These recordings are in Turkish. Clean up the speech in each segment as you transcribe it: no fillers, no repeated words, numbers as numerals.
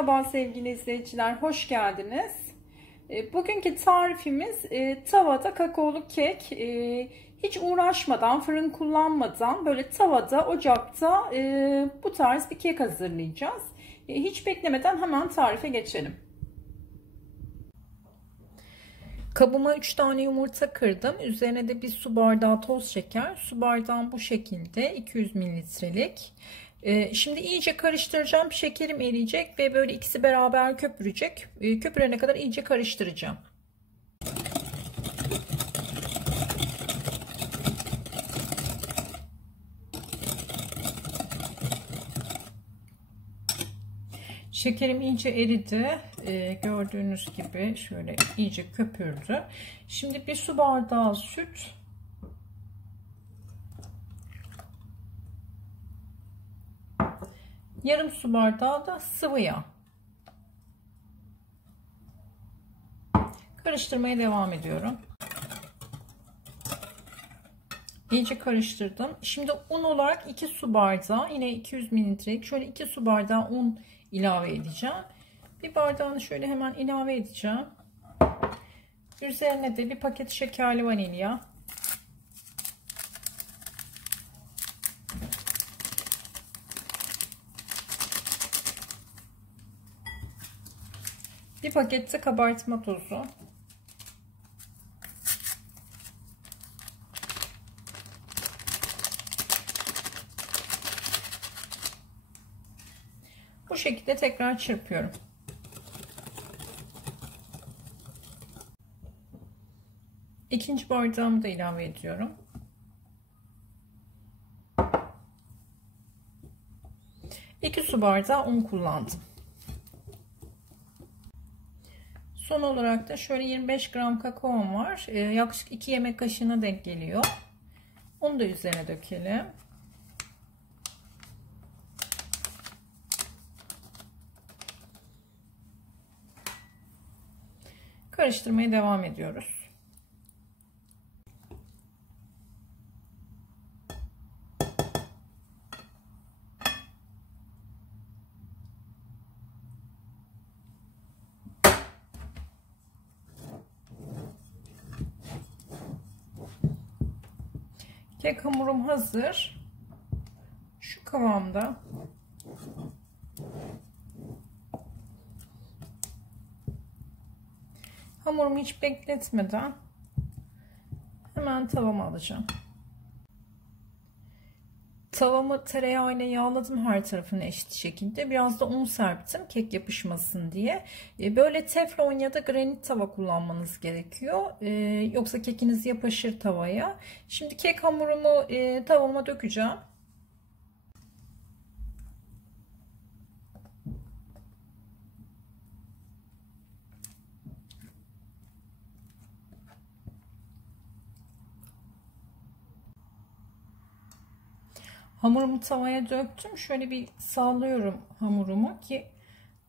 Merhaba sevgili izleyiciler, hoş geldiniz. Bugünkü tarifimiz tavada kakaolu kek. Hiç uğraşmadan, fırın kullanmadan böyle tavada, ocakta bu tarz bir kek hazırlayacağız. Hiç beklemeden hemen tarife geçelim. Kabıma 3 tane yumurta kırdım. Üzerine de bir su bardağı toz şeker. Su bardağım bu şekilde 200 mililitrelik. Şimdi iyice karıştıracağım. Şekerim eriyecek ve böyle ikisi beraber köpürecek. Köpürene kadar iyice karıştıracağım. Şekerim iyice eridi. Gördüğünüz gibi şöyle iyice köpürdü. Şimdi bir su bardağı süt. Yarım su bardağı da sıvı yağ. Karıştırmaya devam ediyorum. İyice karıştırdım. Şimdi un olarak 2 su bardağı, yine 200 mililitrelik şöyle 2 su bardağı un ilave edeceğim. Bir bardağını şöyle hemen ilave edeceğim. Üzerine de bir paket şekerli vanilya. Bir paket de kabartma tozu. Bu şekilde tekrar çırpıyorum. İkinci bardağımı da ilave ediyorum. İki su bardağı un kullandım. Son olarak da şöyle 25 gram kakaom var. Yaklaşık 2 yemek kaşığına denk geliyor. Onu da üzerine dökelim. Karıştırmaya devam ediyoruz. Kek hamurum hazır. Şu kıvamda. Hamurumu hiç bekletmeden hemen tavama alacağım. Tavamı tereyağıyla yağladım her tarafını eşit şekilde. Biraz da un serptim kek yapışmasın diye. Böyle teflon ya da granit tava kullanmanız gerekiyor. Yoksa kekiniz yapışır tavaya. Şimdi kek hamurumu tavama dökeceğim. Hamurumu tavaya döktüm. Şöyle bir sallıyorum hamurumu ki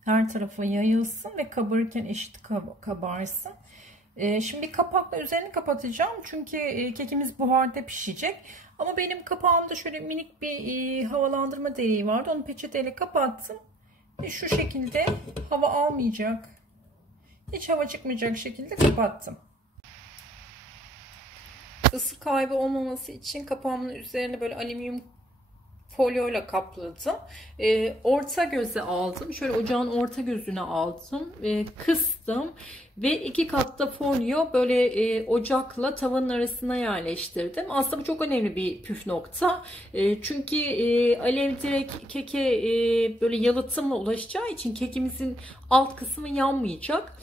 her tarafa yayılsın ve kabarırken eşit kabarsın. Şimdi bir kapakla üzerini kapatacağım. Çünkü kekimiz buharda pişecek. Ama benim kapağımda şöyle minik bir havalandırma deliği vardı. Onu peçeteyle kapattım. Ve şu şekilde hava almayacak, hiç hava çıkmayacak şekilde kapattım. Isı kaybı olmaması için kapağımın üzerine böyle alüminyum folyoyla kapladım. Orta göze aldım. Şöyle ocağın orta gözüne aldım. Kıstım. Ve 2 katta folyo böyle ocakla tavanın arasına yerleştirdim. Aslında bu çok önemli bir püf nokta. Çünkü alev direkt keke böyle yalıtımla ulaşacağı için kekimizin alt kısmı yanmayacak.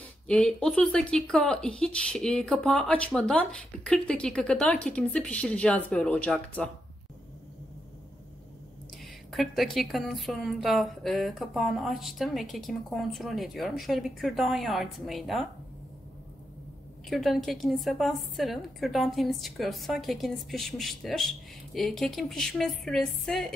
30 dakika hiç kapağı açmadan 40 dakika kadar kekimizi pişireceğiz böyle ocakta. 40 dakikanın sonunda kapağını açtım ve kekimi kontrol ediyorum. Şöyle bir kürdan yardımıyla kürdanı kekinize bastırın. Kürdan temiz çıkıyorsa kekiniz pişmiştir. Kekin pişme süresi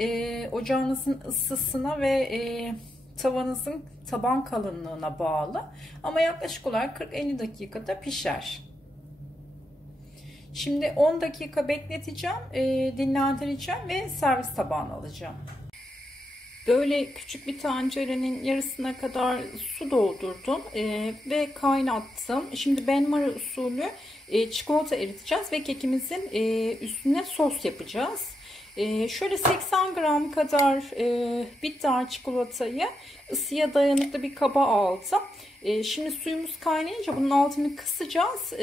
ocağınızın ısısına ve tavanızın taban kalınlığına bağlı. Ama yaklaşık olarak 40-50 dakikada pişer. Şimdi 10 dakika bekleteceğim, dinlendireceğim ve servis tabağına alacağım. Böyle küçük bir tencerenin yarısına kadar su doldurdum ve kaynattım. Şimdi benmari usulü çikolata eriteceğiz ve kekimizin üstüne sos yapacağız. Şöyle 80 gram kadar bitter çikolatayı ısıya dayanıklı bir kaba aldım. Şimdi suyumuz kaynayınca bunun altını kısacağız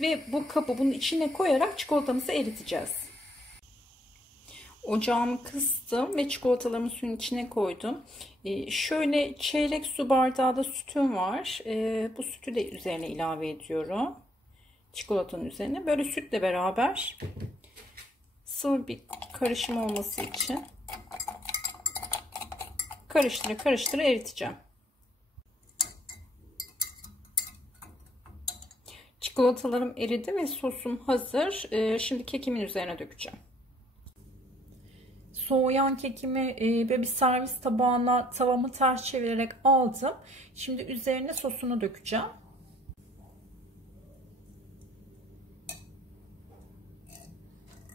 ve bu kabı bunun içine koyarak çikolatamızı eriteceğiz. Ocağımı kıstım ve çikolatalarımı suyun içine koydum. Şöyle çeyrek su bardağı da sütüm var. Bu sütü de üzerine ilave ediyorum. Çikolatanın üzerine. Böyle sütle beraber sıvı bir karışım olması için karıştıra karıştıra eriteceğim. Çikolatalarım eridi ve sosum hazır. Şimdi kekimin üzerine dökeceğim. Soğuyan kekimi böyle bir servis tabağına tavamı ters çevirerek aldım. Şimdi üzerine sosunu dökeceğim.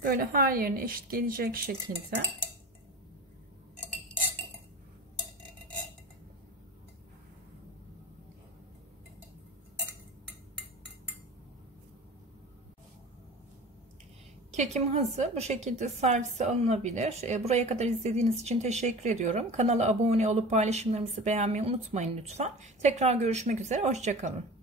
Böyle her yerine eşit gelecek şekilde. Kekim hazır. Bu şekilde servise alınabilir. Buraya kadar izlediğiniz için teşekkür ediyorum. Kanala abone olup paylaşımlarımızı beğenmeyi unutmayın lütfen. Tekrar görüşmek üzere. Hoşça kalın.